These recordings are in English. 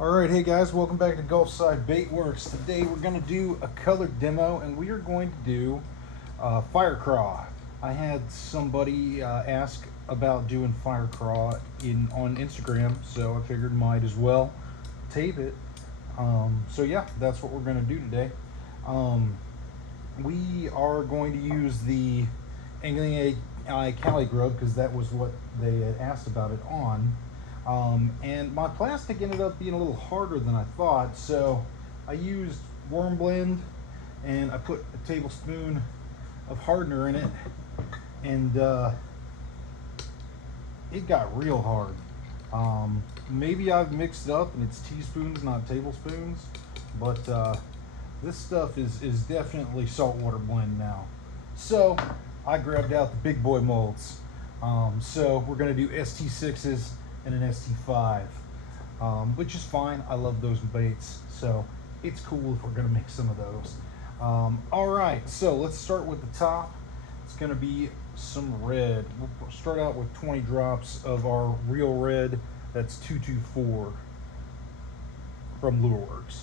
Alright, hey guys, welcome back to Gulfside Baitworks. Today we're going to do a color demo and we are going to do Fire Craw. I had somebody ask about doing Fire Craw on Instagram, so I figured might as well tape it. So yeah, that's what we're going to do today. We are going to use the Angling Eye Cali grub because that was what they had asked about it on. And my plastic ended up being a little harder than I thought, so I used worm blend and I put a tablespoon of hardener in it, and it got real hard. Maybe I've mixed it up and it's teaspoons, not tablespoons, but this stuff is definitely saltwater blend now. So I grabbed out the big boy molds. So we're going to do ST6s and an ST5, which is fine. I love those baits, so it's cool if we're going to make some of those. All right, so let's start with the top. It's going to be some red. We'll start out with 20 drops of our real red. That's 224 from Lureworks.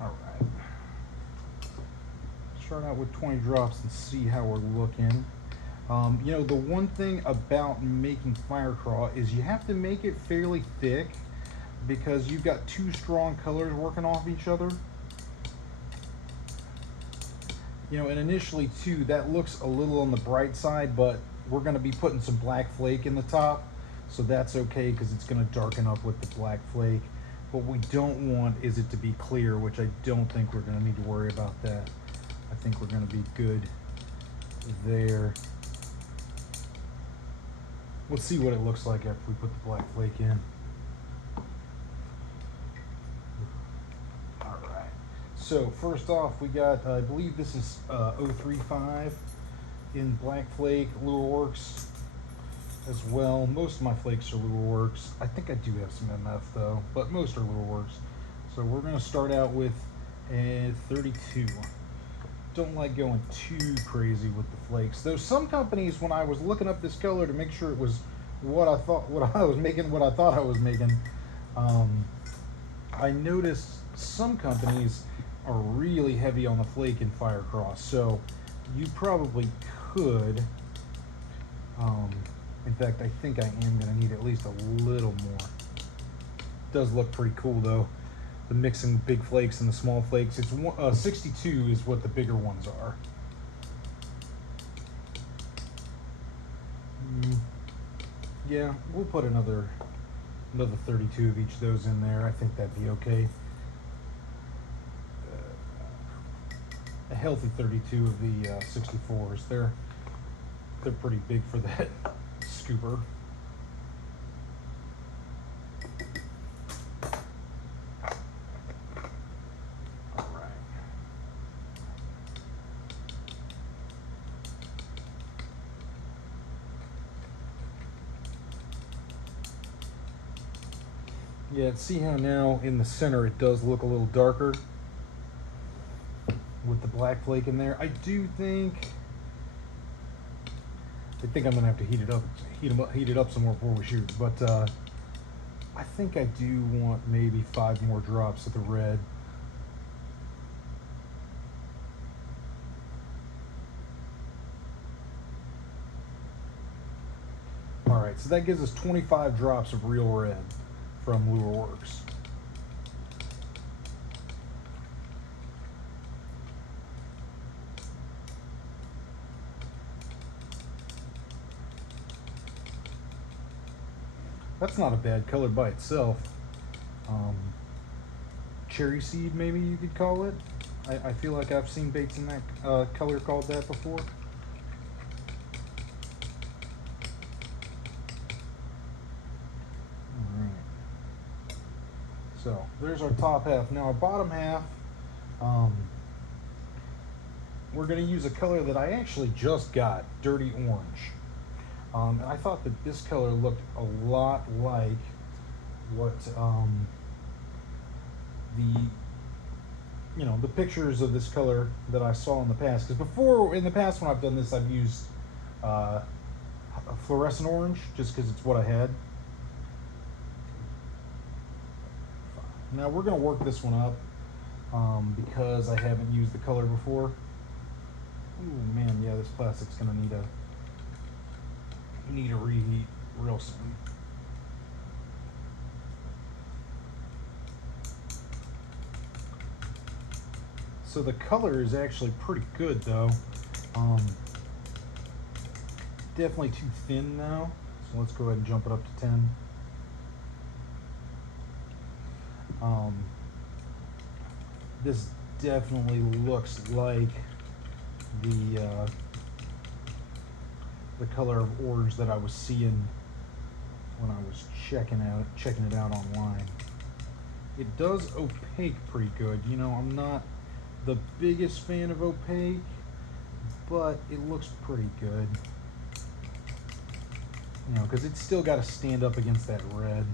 All right. Start out with 20 drops and see how we're looking. The one thing about making Fire Craw is you have to make it fairly thick because you've got two strong colors working off each other. And initially too, that looks a little on the bright side, but we're going to be putting some black flake in the top, so that's okay because it's going to darken up with the black flake. What we don't want is it to be clear, which I don't think we're going to need to worry about that. I think we're going to be good there. We'll see what it looks like after we put the black flake in. All right. So first off, we got, I believe this is 035 in black flake, Lureworks as well. Most of my flakes are Lureworks. I think I do have some MF though, but most are Lureworks. So we're going to start out with a 32. Don't like going too crazy with the flakes. Though some companies, when I was looking up this color to make sure it was what I thought I was making, I noticed some companies are really heavy on the flake in Fire Craw. So you probably could. In fact, I think I am going to need at least a little more. Does look pretty cool though. The mixing big flakes and the small flakes. It's 62 is what the bigger ones are. Yeah, we'll put another 32 of each of those in there. I think that'd be okay. A healthy 32 of the 64s. They're pretty big for that scooper. Yeah, see how now in the center it does look a little darker with the black flake in there. I think I'm gonna have to heat it up some more before we shoot. But I think I do want maybe 5 more drops of the red. All right, so that gives us 25 drops of real red from Lureworks. That's not a bad color by itself. Cherry seed, maybe you could call it. I feel like I've seen baits in that color called that before. So there's our top half. Now our bottom half, we're going to use a color that I actually just got, Dirty Orange. And I thought that this color looked a lot like what the the pictures of this color that I saw in the past. Because before, in the past when I've done this, I've used a fluorescent orange just because it's what I had. Now we're going to work this one up because I haven't used the color before. Ooh, man, yeah, this plastic's going to need a reheat real soon. So the color is actually pretty good though. Definitely too thin now. So let's go ahead and jump it up to 10. This definitely looks like the color of orange that I was seeing when I was checking it out online. It does opaque pretty good. I'm not the biggest fan of opaque, but it looks pretty good. Because it's still got to stand up against that red.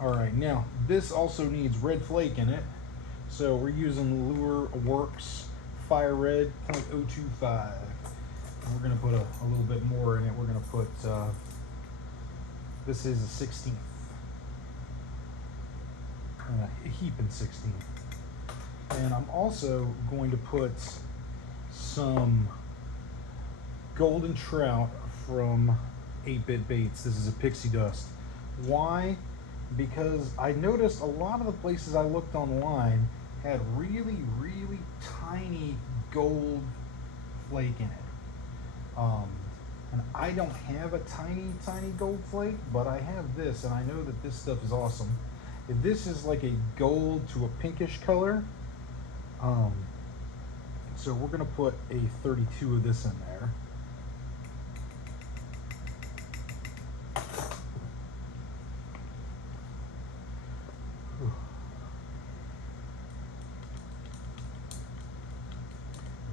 Alright, now this also needs red flake in it. So we're using Lure Works Fire Red 0.025. And we're going to put a little bit more in it. We're going to put, this is a 16th. A heaping 16th. And I'm also going to put some golden trout from 8-Bit Baits. This is a pixie dust. Why? Because I noticed a lot of the places I looked online had really, really tiny gold flake in it. And I don't have a tiny, tiny gold flake, but I have this, and I know that this stuff is awesome. If this is like a gold to a pinkish color, so we're going to put a 32 of this in there.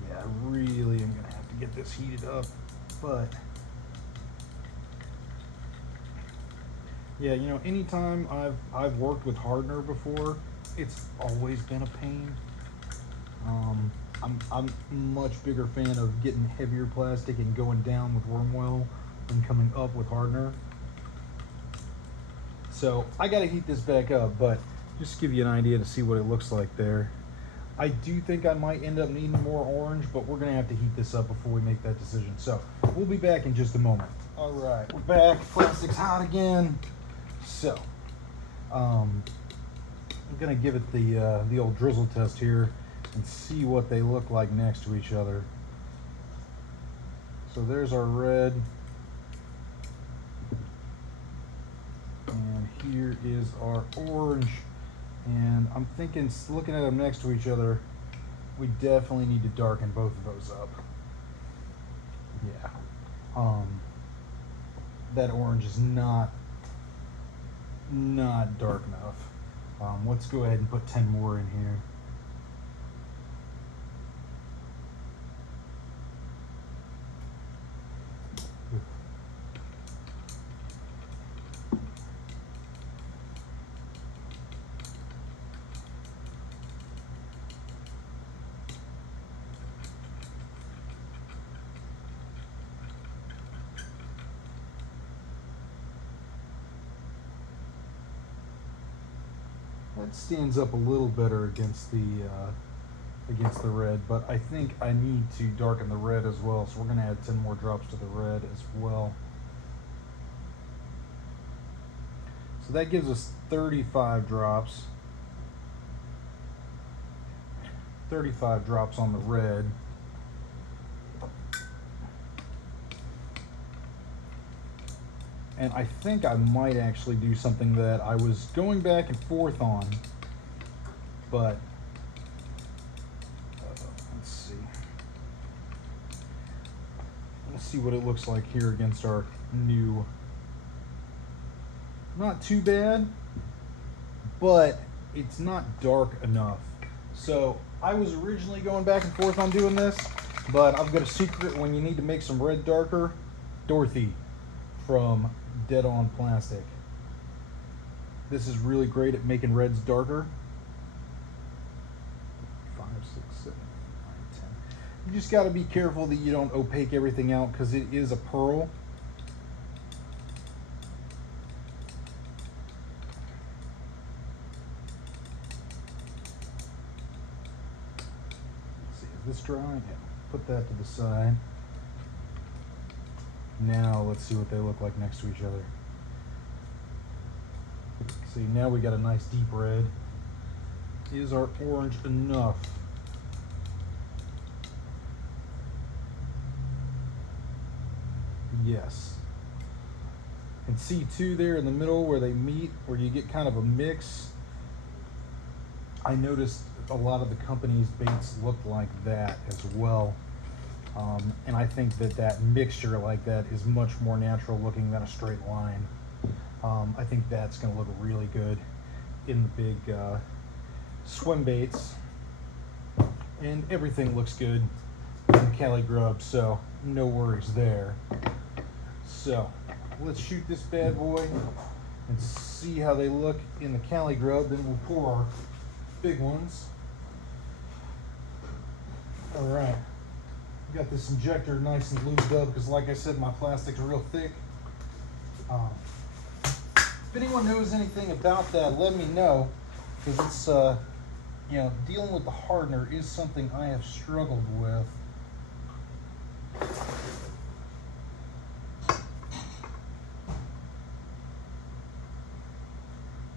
Yeah, I really am going to have to get this heated up, but yeah, anytime I've worked with hardener before, it's always been a pain. I'm a much bigger fan of getting heavier plastic and going down with worm oil than coming up with hardener. So I got to heat this back up, but just to give you an idea to see what it looks like there. I do think I might end up needing more orange, but we're going to have to heat this up before we make that decision. So we'll be back in just a moment. All right, we're back. Plastic's hot again. So I'm going to give it the old drizzle test here and see what they look like next to each other. So there's our red, and here is our orange. And I'm thinking, looking at them next to each other, we definitely need to darken both of those up. Yeah, that orange is not dark enough. Let's go ahead and put 10 more in here. That stands up a little better against the red, but I think I need to darken the red as well, so we're going to add 10 more drops to the red as well. So that gives us 35 drops. 35 drops on the red. And I think I might actually do something that I was going back and forth on, but let's see. Let's see what it looks like here against our new. Not too bad, but it's not dark enough. So I was originally going back and forth on doing this, But I've got a secret when you need to make some red darker. Dorothy from Dead On Plastic. This is really great at making reds darker. 5, 6, 7, 8, 9, 10. You just got to be careful that you don't opaque everything out because it is a pearl. Let's see, is this dry? Yeah. Put that to the side. Now let's see what they look like next to each other. See, now we got a nice deep red. Is our orange enough? Yes. And see too there in the middle where they meet, where you get kind of a mix. I noticed a lot of the company's baits look like that as well. And I think that that mixture like that is much more natural looking than a straight line. I think that's going to look really good in the big swim baits. And everything looks good in the Cali grub, so no worries there. So let's shoot this bad boy and see how they look in the Cali grub. Then we'll pour our big ones. All right. Got this injector nice and lubed up because, like I said, my plastic's real thick. If anyone knows anything about that, let me know, because it's you know, dealing with the hardener is something I have struggled with.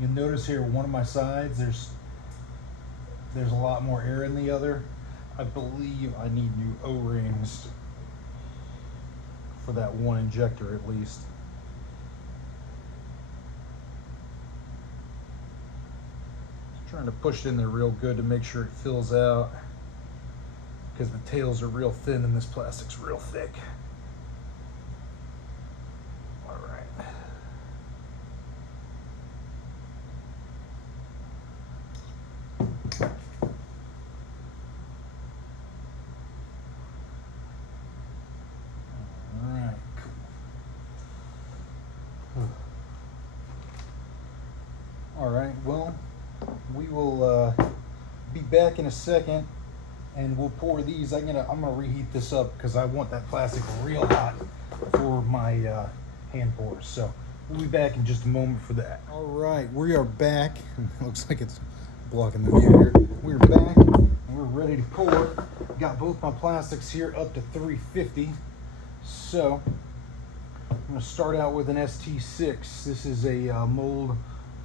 You'll notice here one of my sides there's a lot more air in the other. I believe I need new O-rings for that one injector at least. Just trying to push it in there real good to make sure it fills out, because the tails are real thin and this plastic's real thick. All right. All right, well, we will be back in a second, and we'll pour these. I'm gonna reheat this up because I want that plastic real hot for my hand pours. So we'll be back in just a moment for that. All right, we are back. Looks like it's blocking the view here. We're back and we're ready to pour. Got both my plastics here up to 350. So I'm gonna start out with an ST6. This is a mold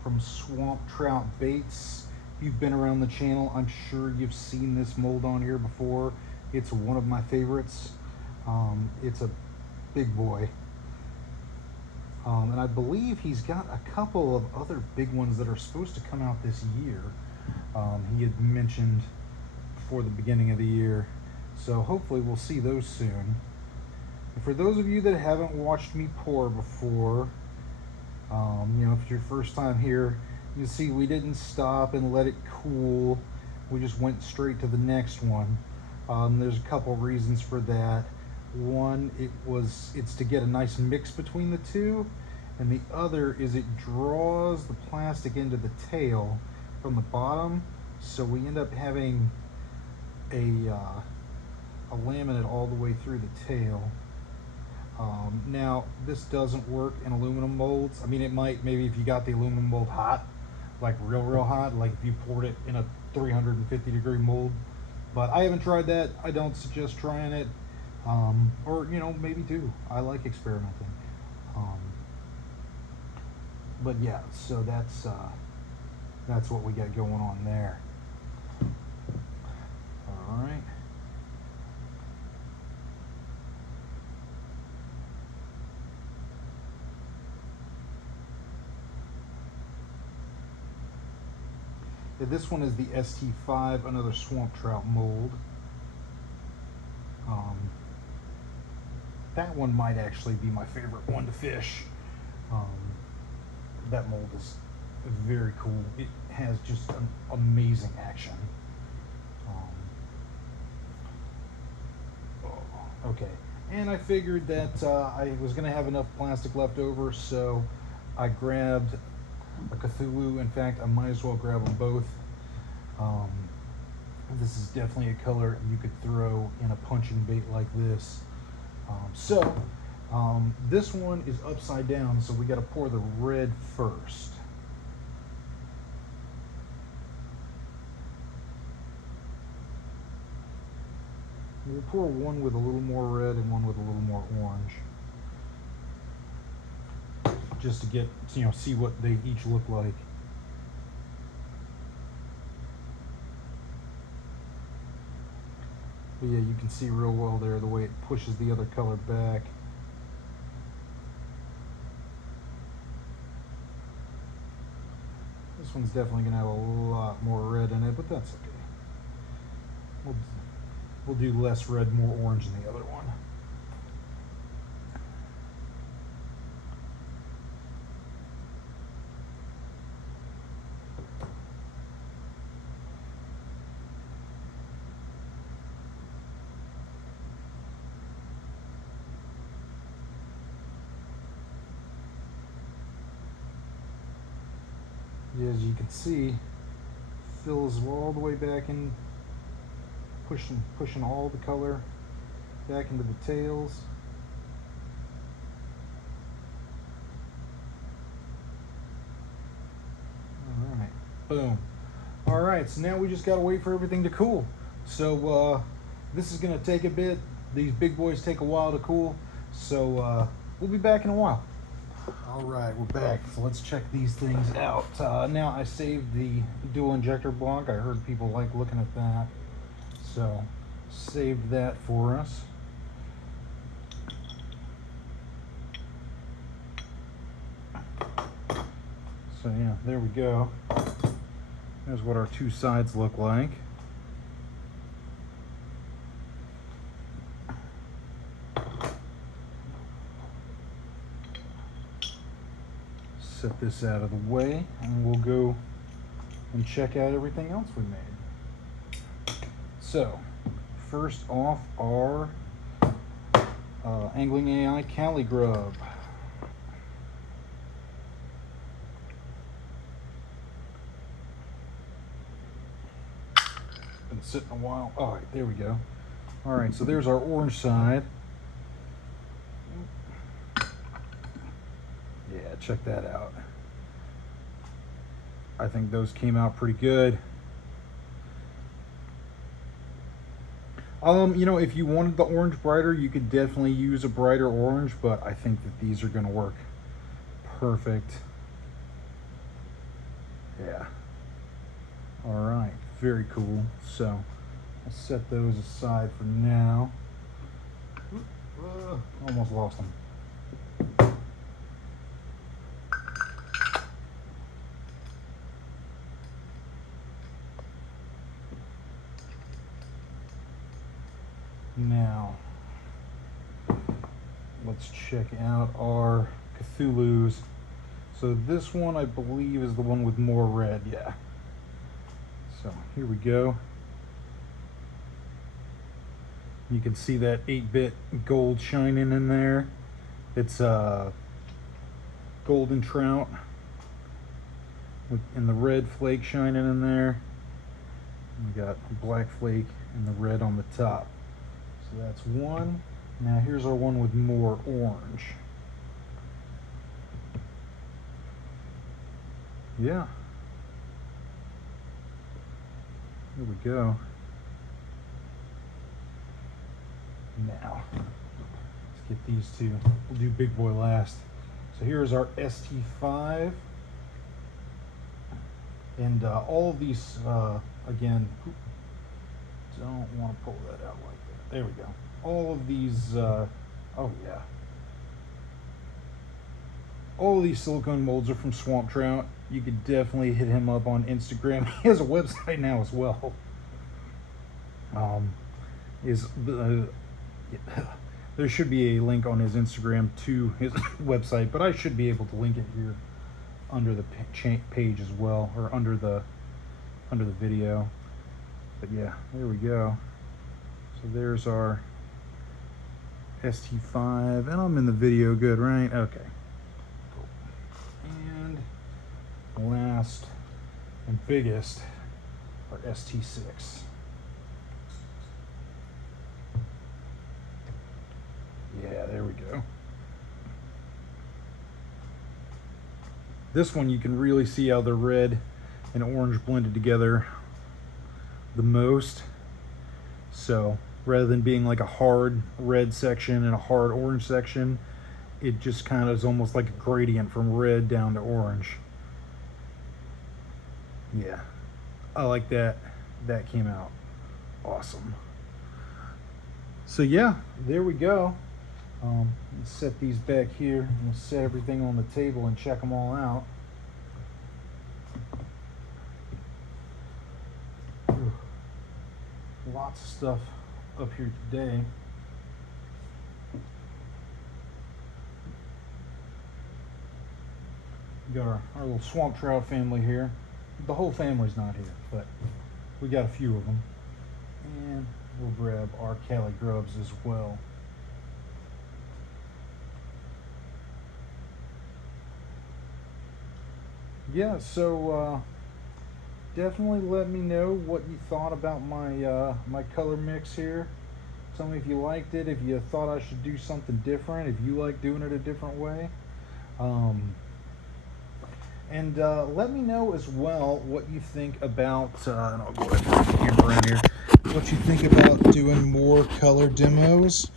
from Swamp Trout Baits. If you've been around the channel, I'm sure you've seen this mold on here before. It's one of my favorites. It's a big boy. And I believe he's got a couple of other big ones that are supposed to come out this year. He had mentioned before the beginning of the year. So hopefully we'll see those soon. And for those of you that haven't watched me pour before, you know, if it's your first time here, you see we didn't stop and let it cool. We just went straight to the next one. There's a couple reasons for that. One, it's to get a nice mix between the two, and the other is it draws the plastic into the tail from the bottom, so we end up having a laminate all the way through the tail. Now this doesn't work in aluminum molds. I mean, it might, maybe if you got the aluminum mold hot, like real hot, like if you poured it in a 350 degree mold, but I haven't tried that. I don't suggest trying it, or you know, maybe do. I like experimenting. But yeah, so that's what we got going on there. All right. This one is the ST5, another swamp trout mold. That one might actually be my favorite one to fish. That mold is very cool. It has just an amazing action. Okay, and I figured that I was gonna have enough plastic left over, so I grabbed a Cthulhu. In fact, I might as well grab them both. Um, this is definitely a color you could throw in a punching bait like this. This one is upside down, so we got to pour the red first. We'll pour one with a little more red and one with a little more orange, just to get, see what they each look like. But yeah, you can see real well there the way it pushes the other color back. This one's definitely gonna have a lot more red in it, but that's okay. We'll do less red, more orange than the other one. As you can see, fills all the way back in, pushing all the color back into the tails. All right, boom. All right, so now we just gotta wait for everything to cool. So this is gonna take a bit. These big boys take a while to cool. So we'll be back in a while. All right, we're back. So let's check these things out. Now I saved the dual injector block. I heard people like looking at that. So saved that for us. So yeah, there we go. There's what our two sides look like. Set this out of the way and we'll go and check out everything else we made. So first off, our Angling AI Cali grub. Been sitting a while. All right, there we go. All right, so there's our orange side. Yeah, check that out. I think those came out pretty good. If you wanted the orange brighter, you could definitely use a brighter orange, but I think that these are gonna work perfect. Yeah. All right, very cool. So I'll set those aside for now. Almost lost them. Now, let's check out our Cthulhu's. So this one, I believe, is the one with more red, yeah. So here we go. You can see that 8-bit gold shining in there. It's golden trout and the red flake shining in there. We got black flake and the red on the top. So that's one. Now here's our one with more orange. Yeah. Here we go. Now, let's get these two. We'll do big boy last. So here's our ST5. And all of these, again, don't want to pull that out like that. There we go. All of these, oh yeah. All of these silicone molds are from Swamp Trout. You could definitely hit him up on Instagram. He has a website now as well. There should be a link on his Instagram to his website, but I should be able to link it here under the page as well, or under the video. But yeah, there we go. So there's our ST5, and I'm in the video good, right? Okay. Cool. And last and biggest are ST6. Yeah, there we go. This one you can really see how the red and orange blended together the most. So rather than being like a hard red section and a hard orange section, it just kind of is almost like a gradient from red down to orange. Yeah, I like that. That came out awesome. So yeah, there we go. Let's set these back here. We'll set everything on the table and check them all out. Lots of stuff up here today. We got our little swamp trout family here. The whole family's not here, but we got a few of them. And we'll grab our Cali grubs as well. Yeah, so definitely let me know what you thought about my my color mix here. Tell me if you liked it, if you thought I should do something different, if you like doing it a different way. And let me know as well what you think about, and I'll go ahead and put the camera around here, what you think about doing more color demos.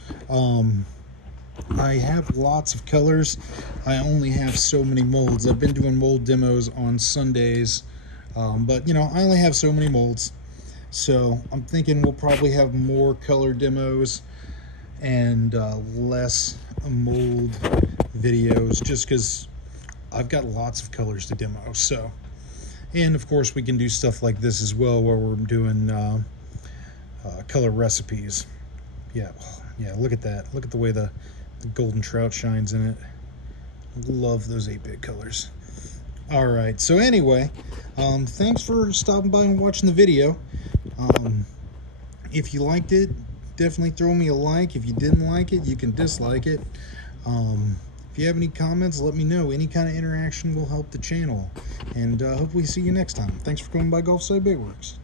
I have lots of colors. I only have so many molds. I've been doing mold demos on Sundays, but you know, I only have so many molds. So I'm thinking we'll probably have more color demos and less mold videos, just because I've got lots of colors to demo. So, and of course we can do stuff like this as well, where we're doing color recipes. Yeah, yeah, look at that. Look at the way the golden trout shines in it. Love those 8-bit colors. All right, so anyway, thanks for stopping by and watching the video. If you liked it, definitely throw me a like. If you didn't like it, you can dislike it. If you have any comments, let me know. Any kind of interaction will help the channel. And hopefully see you next time. Thanks for coming by Gulfside Baitworks.